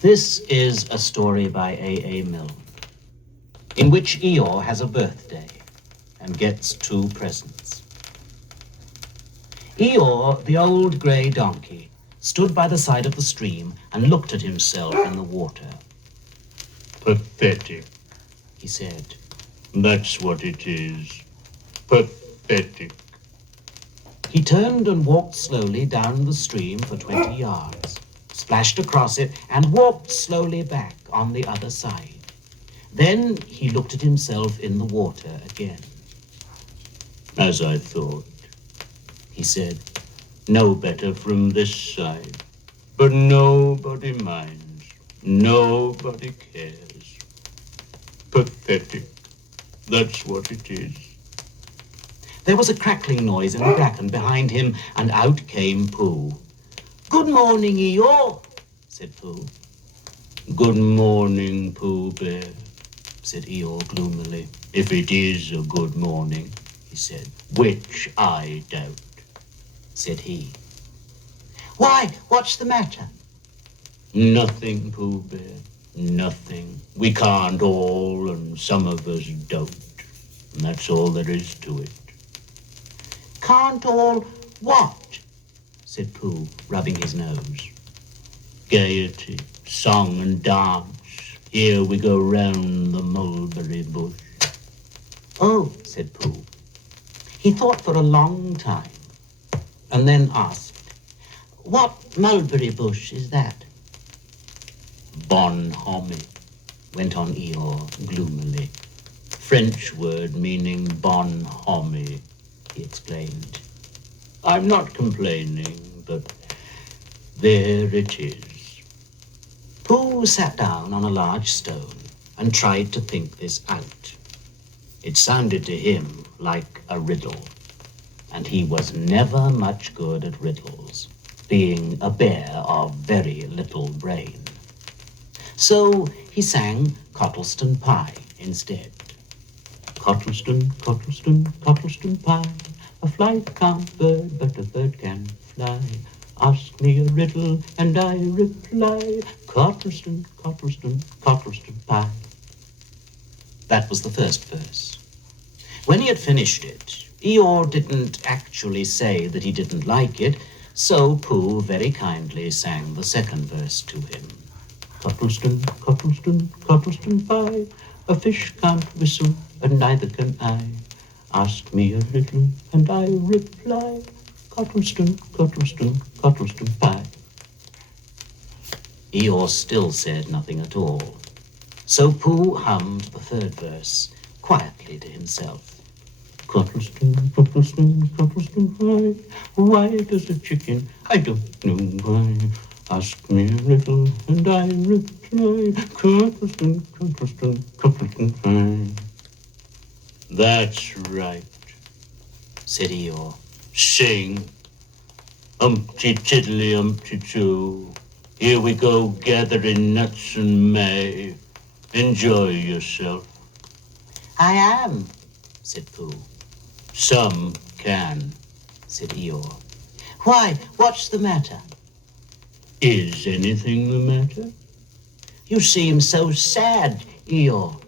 This is a story by A. Milne, in which Eeyore has a birthday and gets two presents. Eeyore, the old grey donkey, stood by the side of the stream and looked at himself in the water. Pathetic, He said. that's what it is. Pathetic. He turned and walked slowly down the stream for 20 yards, splashed across it, and walked slowly back on the other side. Then he looked at himself in the water again. As I thought. He said, No better from this side. But nobody minds. Nobody cares. Pathetic. That's what it is. There was a crackling noise in the bracken behind him, and out came Pooh. "Good morning, Eeyore," said Pooh. Good morning, Pooh Bear. Said Eeyore gloomily. If it is a good morning, He said. which I doubt. Said he. "Why, what's the matter?" Nothing, Pooh Bear. Nothing. We can't all, and some of us don't. And that's all there is to it. "Can't all what?" said Pooh, rubbing his nose. Gaiety, song and dance. Here we go round the mulberry bush. "Oh," said Pooh. He thought for a long time, and then asked, "What mulberry bush is that?" Bonhomie, Went on Eeyore gloomily. French word meaning bonhomie. He explained. I'm not complaining, but there it is. Pooh sat down on a large stone and tried to think this out. It sounded to him like a riddle, and he was never much good at riddles, being a bear of very little brain. So he sang Cottleston Pie instead. Cottleston, Cottleston, Cottleston Pie, a flight can't bird, but a bird can fly. Ask me a riddle, and I reply, Cottleston, Cottleston, Cottleston Pie. That was the first verse. When he had finished it, Eeyore didn't actually say that he didn't like it, so Pooh very kindly sang the second verse to him. Cottleston, Cottleston, Cottleston Pie, a fish can't whistle, and neither can I. Ask me a riddle, and I reply, Cottleston, Cottleston, Cottleston Pie. Eeyore still said nothing at all, so Pooh hummed the third verse quietly to himself. Cottleston, Cottleston, Cottleston Pie, why does a chicken? I don't know why. Ask me a riddle, and I reply, Cottleston, Cottleston, Cottleston Pie. That's right. Said Eeyore. Sing. Umpty tiddly umpty choo. Here we go gathering nuts in May. Enjoy yourself. I am, said Pooh. Some can. Said Eeyore. Why, what's the matter? Is anything the matter? You seem so sad, Eeyore.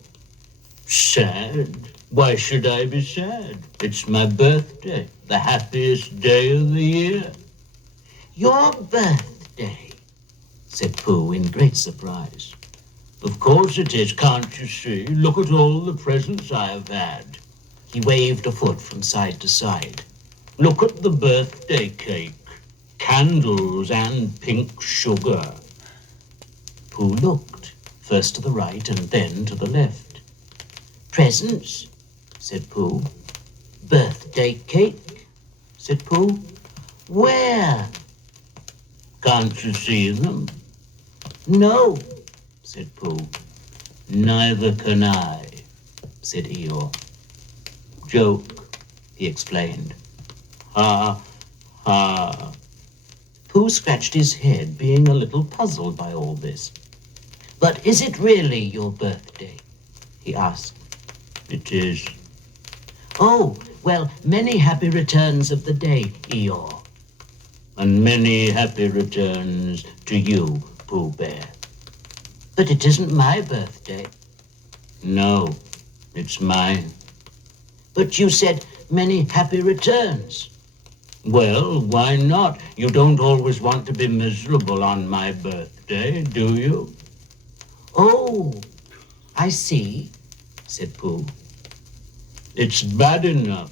Sad? Why should I be sad? It's my birthday, the happiest day of the year. Your birthday, said Pooh in great surprise. Of course it is, can't you see? Look at all the presents I have had. He waved a foot from side to side. Look at the birthday cake. Candles and pink sugar. Pooh looked, first to the right and then to the left. Presents, said Pooh. Birthday cake, said Pooh. Where? Can't you see them? No, said Pooh. Neither can I, said Eeyore. Joke, he explained. Ha, ha. Pooh scratched his head, being a little puzzled by all this. But is it really your birthday? He asked. It is. Oh, well, many happy returns of the day, Eeyore. And many happy returns to you, Pooh Bear. But it isn't my birthday. No, it's mine. But you said many happy returns. Well, why not? You don't always want to be miserable on my birthday, do you? Oh, I see, said Pooh. It's bad enough,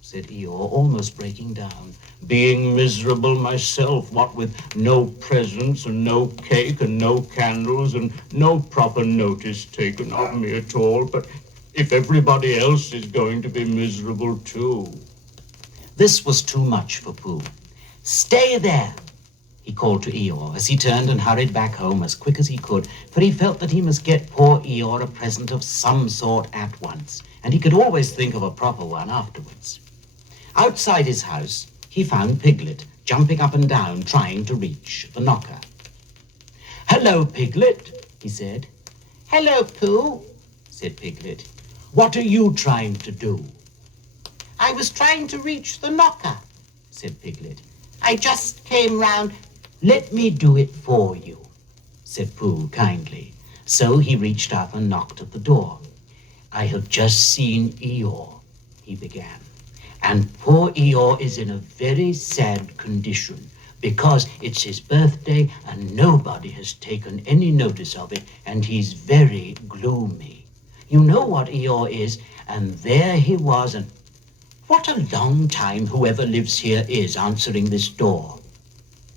said Eeyore, almost breaking down. being miserable myself, what with no presents and no cake and no candles and no proper notice taken of me at all. But if everybody else is going to be miserable too. This was too much for Pooh. Stay there, he called to Eeyore as he turned and hurried back home as quick as he could, for he felt that he must get poor Eeyore a present of some sort at once, and he could always think of a proper one afterwards. Outside his house, he found Piglet jumping up and down trying to reach the knocker. "Hello, Piglet," he said. "Hello, Pooh," said Piglet. "What are you trying to do?" "I was trying to reach the knocker," said Piglet. "I just came round." "Let me do it for you," said Pooh kindly. So he reached up and knocked at the door. "I have just seen Eeyore," he began. "And poor Eeyore is in a very sad condition because it's his birthday and nobody has taken any notice of it, and he's very gloomy. You know what Eeyore is, and there he was, and what a long time whoever lives here is answering this door."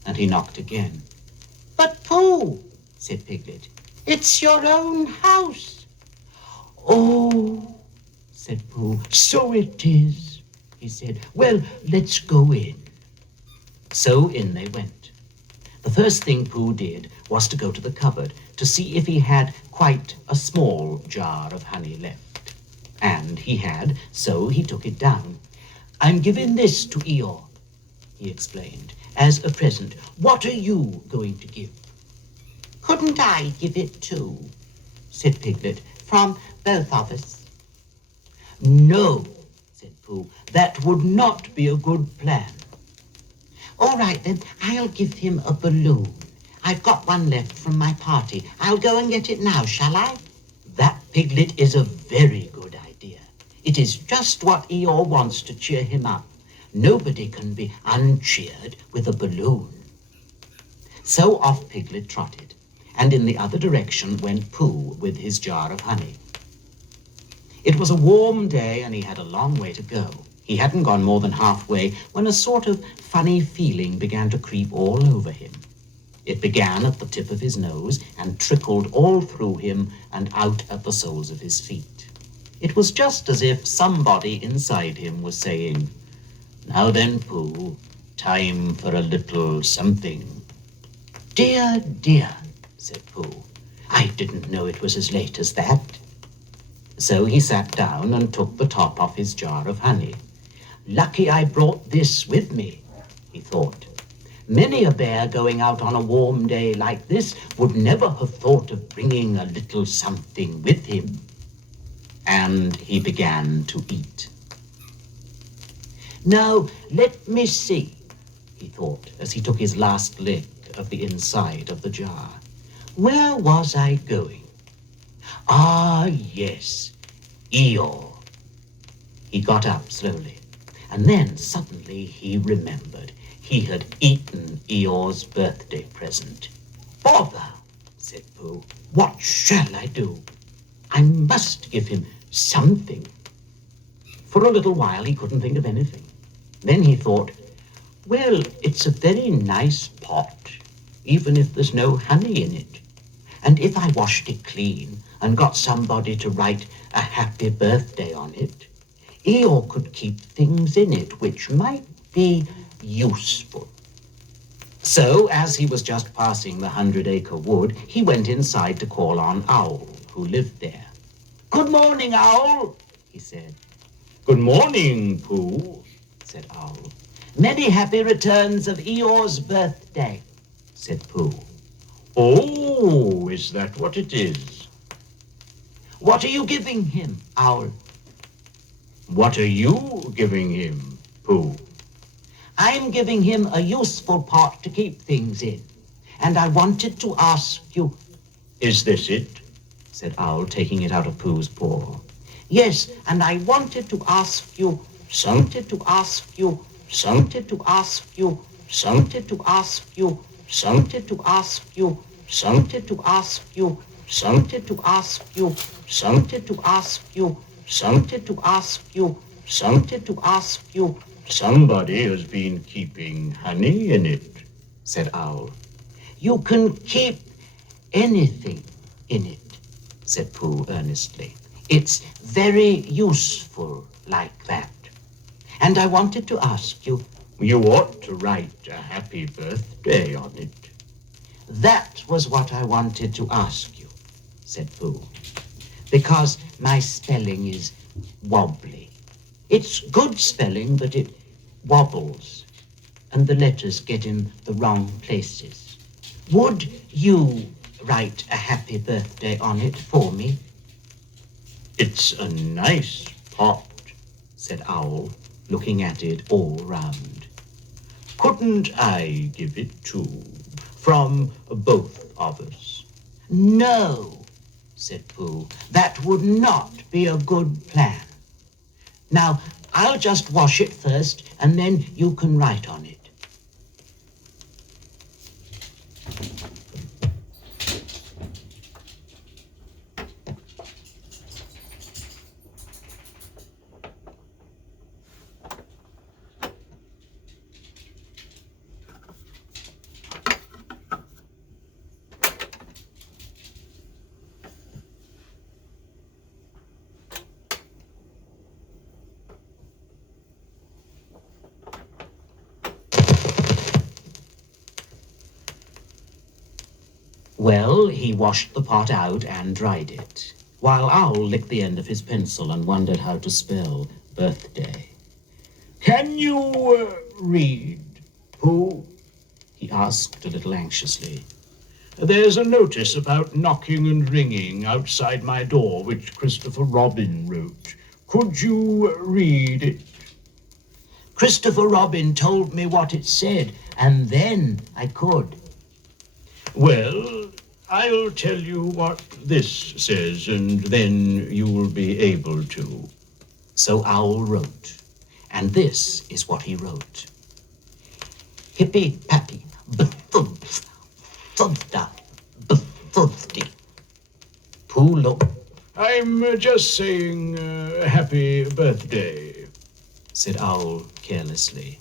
And he knocked again. "But Pooh," said Piglet, "it's your own house." "Oh," said Pooh, "so it is," he said. "Well, let's go in." So in they went. The first thing Pooh did was to go to the cupboard to see if he had quite a small jar of honey left. And he had, so he took it down. "I'm giving this to Eeyore," he explained, "as a present. What are you going to give?" "Couldn't I give it too?" said Piglet, "from both of us?" "No," said Pooh, "that would not be a good plan." "All right, then, I'll give him a balloon. I've got one left from my party. I'll go and get it now, shall I?" That, Piglet, is a very good idea. It is just what Eeyore wants to cheer him up. Nobody can be uncheered with a balloon. So off Piglet trotted, and in the other direction went Pooh with his jar of honey. It was a warm day, and he had a long way to go. He hadn't gone more than halfway when a sort of funny feeling began to creep all over him. It began at the tip of his nose and trickled all through him and out at the soles of his feet. It was just as if somebody inside him was saying, "Now then, Pooh, time for a little something." "Dear, dear," said Pooh, "I didn't know it was as late as that." So he sat down and took the top off his jar of honey. "Lucky I brought this with me," he thought. "Many a bear going out on a warm day like this would never have thought of bringing a little something with him." And he began to eat. "Now, let me see," he thought as he took his last lick of the inside of the jar. "Where was I going? Ah, yes, Eeyore." He got up slowly, and then suddenly he remembered. He had eaten Eeyore's birthday present. "Bother," said Pooh. "What shall I do? I must give him something." For a little while he couldn't think of anything. Then he thought, "Well, it's a very nice pot, even if there's no honey in it. And if I washed it clean and got somebody to write a happy birthday on it, Eeyore could keep things in it which might be useful." So, as he was just passing the 100-acre wood, he went inside to call on Owl, who lived there. "Good morning, Owl," he said. "Good morning, Pooh," said Owl. "Many happy returns of Eeyore's birthday," said Pooh. "Oh, is that what it is?" "What are you giving him, Owl?" "What are you giving him, Pooh?" "I'm giving him a useful pot to keep things in, and I wanted to ask you." Is this it? Said Owl, taking it out of Pooh's paw. Yes, and I wanted to ask you, something to ask you, something to ask you, something to ask you, something to ask you, something to ask you, something to ask you, something to ask you, something to ask you, something to ask you. Somebody has been keeping honey in it, said Owl. You can keep anything in it, said Pooh earnestly. It's very useful like that. And I wanted to ask you, you ought to write a happy birthday on it. That was what I wanted to ask you, said Pooh, because my spelling is wobbly. It's good spelling, but it wobbles, and the letters get in the wrong places. Would you write a happy birthday on it for me? It's a nice pot, said Owl, looking at it all round. Couldn't I give it too, from both of us? No, said Pooh, that would not be a good plan. Now, I'll just wash it first, and then you can write on it. Well, he washed the pot out and dried it, while Owl licked the end of his pencil and wondered how to spell birthday. Can you read, Pooh? He asked a little anxiously. There's a notice about knocking and ringing outside my door, which Christopher Robin wrote. Could you read it? Christopher Robin told me what it said, and then I could. Well, I'll tell you what this says, and then you'll be able to. So Owl wrote, and this is what he wrote. Hippy-pappy, bthumps, thumda, bthumfty. Pooh looked. I'm just saying happy birthday, said Owl carelessly.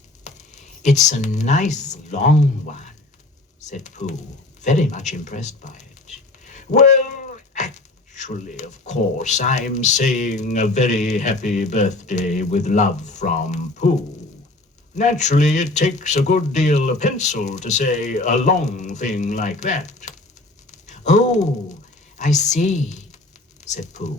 It's a nice long one, said Pooh, very much impressed by it. Well, actually, of course, I'm saying a very happy birthday with love from Pooh. Naturally, it takes a good deal of pencil to say a long thing like that. Oh, I see, said Pooh.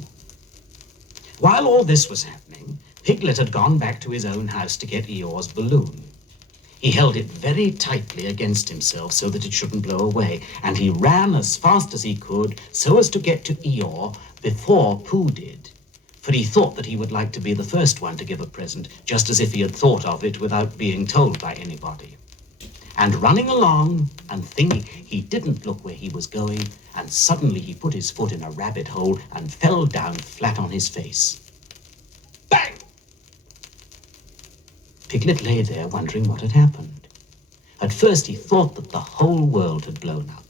While all this was happening, Piglet had gone back to his own house to get Eeyore's balloon. He held it very tightly against himself so that it shouldn't blow away, and he ran as fast as he could so as to get to Eeyore before Pooh did, for he thought that he would like to be the first one to give a present, just as if he had thought of it without being told by anybody. And running along and thinking, he didn't look where he was going, and suddenly he put his foot in a rabbit hole and fell down flat on his face. Bang! Piglet lay there wondering what had happened. At first he thought that the whole world had blown up,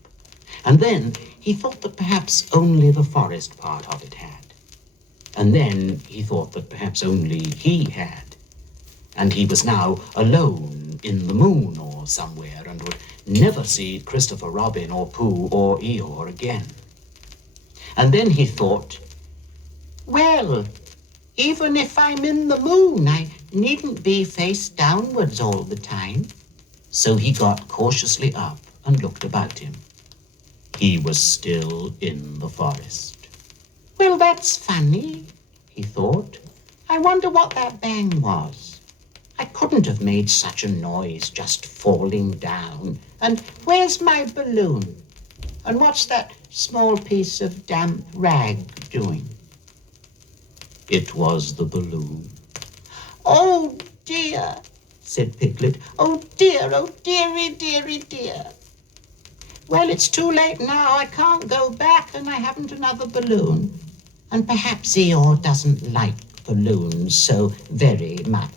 and then he thought that perhaps only the forest part of it had. And then he thought that perhaps only he had, and he was now alone in the moon or somewhere and would never see Christopher Robin or Pooh or Eeyore again. And then he thought, well, even if I'm in the moon, I needn't be face downwards all the time. So he got cautiously up and looked about him. He was still in the forest. Well, that's funny, he thought. I wonder what that bang was. I couldn't have made such a noise just falling down. And where's my balloon? And what's that small piece of damp rag doing? It was the balloon. Oh, dear, said Piglet. Oh, dearie, dearie, dear. Well, it's too late now. I can't go back, and I haven't another balloon. And perhaps Eeyore doesn't like balloons so very much.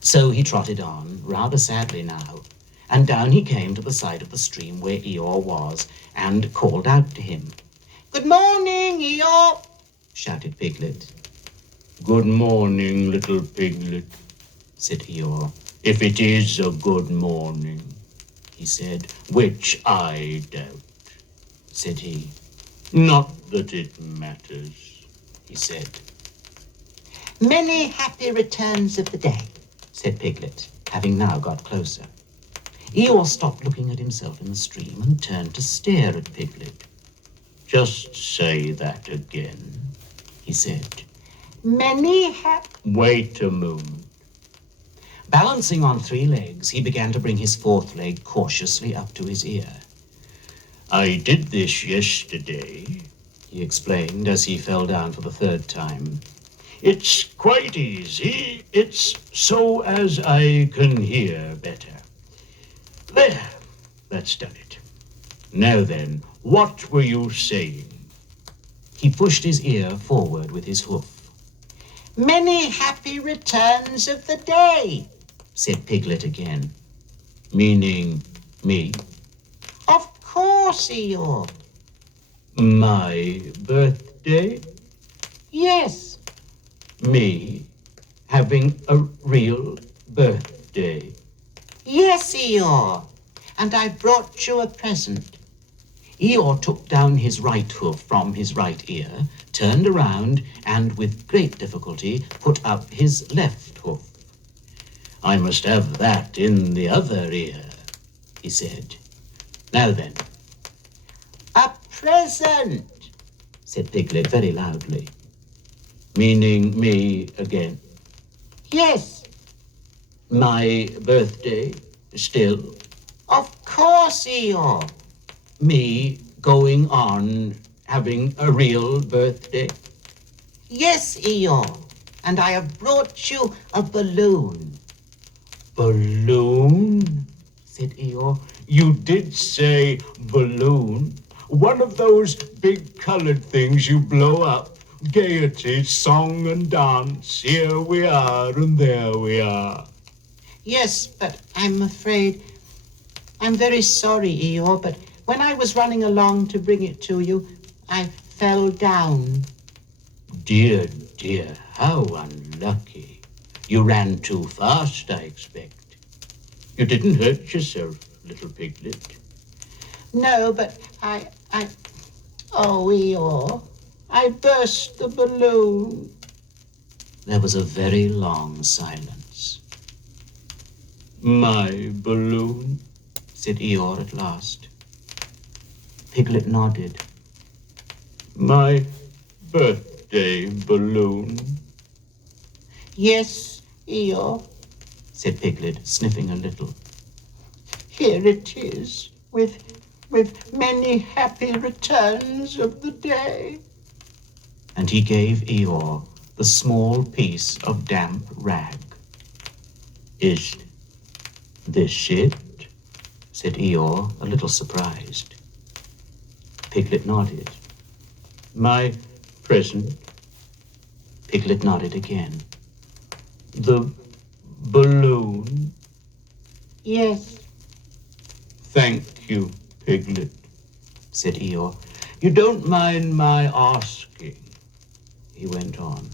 So he trotted on, rather sadly now, and down he came to the side of the stream where Eeyore was, and called out to him. Good morning, Eeyore, shouted Piglet. Good morning, little piglet, said Eeyore. If it is a good morning, he said. Which I doubt, said he. Not that it matters, he said. Many happy returns of the day, said Piglet, having now got closer. Eeyore stopped looking at himself in the stream and turned to stare at Piglet. Just say that again, he said. Many happy... Wait a moment. Balancing on 3 legs, he began to bring his 4th leg cautiously up to his ear. I did this yesterday, he explained as he fell down for the 3rd time. It's quite easy. It's so as I can hear better. There, that's done it. Now then, what were you saying? He pushed his ear forward with his hoof. Many happy returns of the day, said Piglet again. Meaning me? Of course, Eeyore. My birthday? Yes. Me having a real birthday? Yes, Eeyore. And I brought you a present. Eeyore took down his right hoof from his right ear, turned around, and with great difficulty put up his left hoof. I must have that in the other ear, he said. Now then. A present, said Piglet very loudly. Meaning me again? Yes. My birthday still? Of course, Eeyore. Me going on having a real birthday? Yes, Eeyore. And I have brought you a balloon. Balloon? said Eeyore. You did say balloon. One of those big colored things you blow up. Gaiety, song and dance. Here we are and there we are. Yes, but I'm afraid... I'm very sorry, Eeyore, but when I was running along to bring it to you, I fell down. Dear, dear, how unlucky. You ran too fast, I expect. You didn't hurt yourself, little piglet. No, but Oh, Eeyore, I burst the balloon. There was a very long silence. My balloon, said Eeyore at last. Piglet nodded. My birthday balloon. Yes, Eeyore, said Piglet, sniffing a little. Here it is, with many happy returns of the day. And he gave Eeyore the small piece of damp rag. Is this it? said Eeyore, a little surprised. Piglet nodded. My present? Piglet nodded again. The balloon? Yes. Thank you, Piglet, said Eeyore. You don't mind my asking, he went on.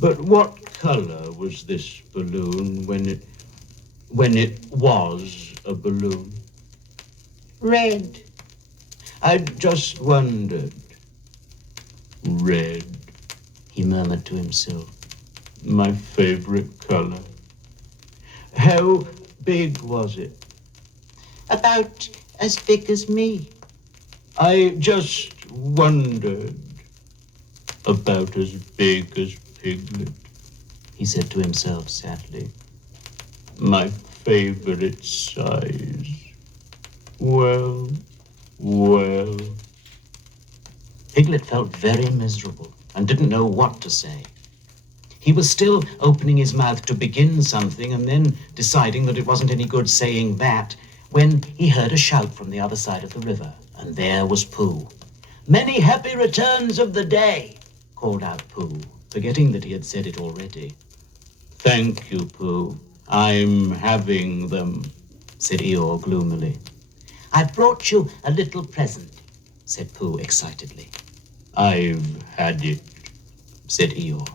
But what color was this balloon when it was a balloon? Red. I just wondered. Red, he murmured to himself. My favorite color. How big was it? About as big as me. I just wondered. About as big as Piglet, he said to himself sadly. My favorite size. Well. Piglet felt very miserable and didn't know what to say. He was still opening his mouth to begin something and then deciding that it wasn't any good saying that when he heard a shout from the other side of the river, and there was Pooh. "Many happy returns of the day," called out Pooh, forgetting that he had said it already. Thank you, Pooh. I'm having them, said Eeyore gloomily. "I've brought you a little present," said Pooh excitedly. I've had it, said Eeyore.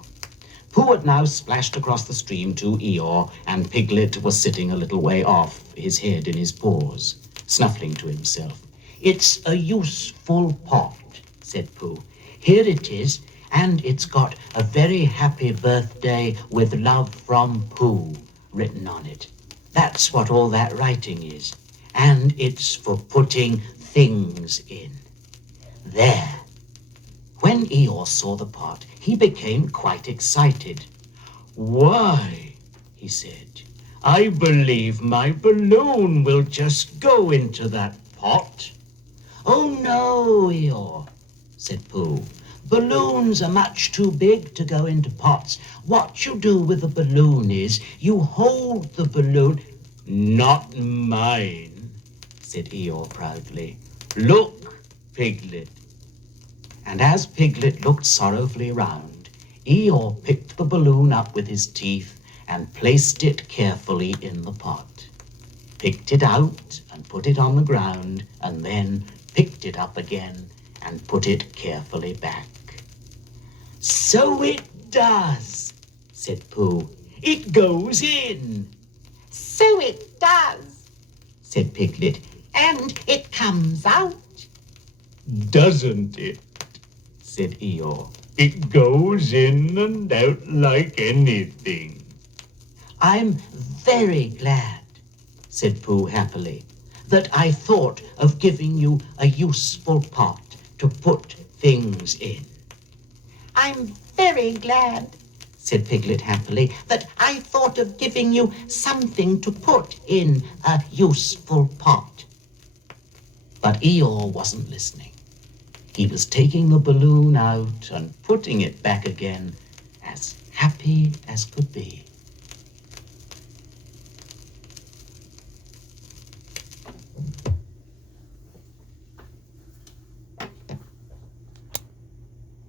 Pooh had now splashed across the stream to Eeyore, and Piglet was sitting a little way off, his head in his paws, snuffling to himself. "It's a useful pot," said Pooh. "Here it is, and it's got a very happy birthday with love from Pooh written on it. That's what all that writing is. And it's for putting things in. There." When Eeyore saw the pot, he became quite excited. Why, he said, I believe my balloon will just go into that pot. "Oh, no, Eeyore," said Pooh. "Balloons are much too big to go into pots. What you do with a balloon is you hold the balloon—" "Not mine," said Eeyore proudly. "Look, Piglet." And as Piglet looked sorrowfully round, Eeyore picked the balloon up with his teeth and placed it carefully in the pot, picked it out and put it on the ground, and then picked it up again and put it carefully back. "So it does," said Pooh. "It goes in." "So it does," said Piglet. "and it comes out." "Doesn't it?" said Eeyore. "It goes in and out like anything." "I'm very glad," said Pooh happily, "that I thought of giving you a useful pot to put things in." "I'm very glad," said Piglet happily, "that I thought of giving you something to put in a useful pot." But Eeyore wasn't listening. He was taking the balloon out and putting it back again, as happy as could be.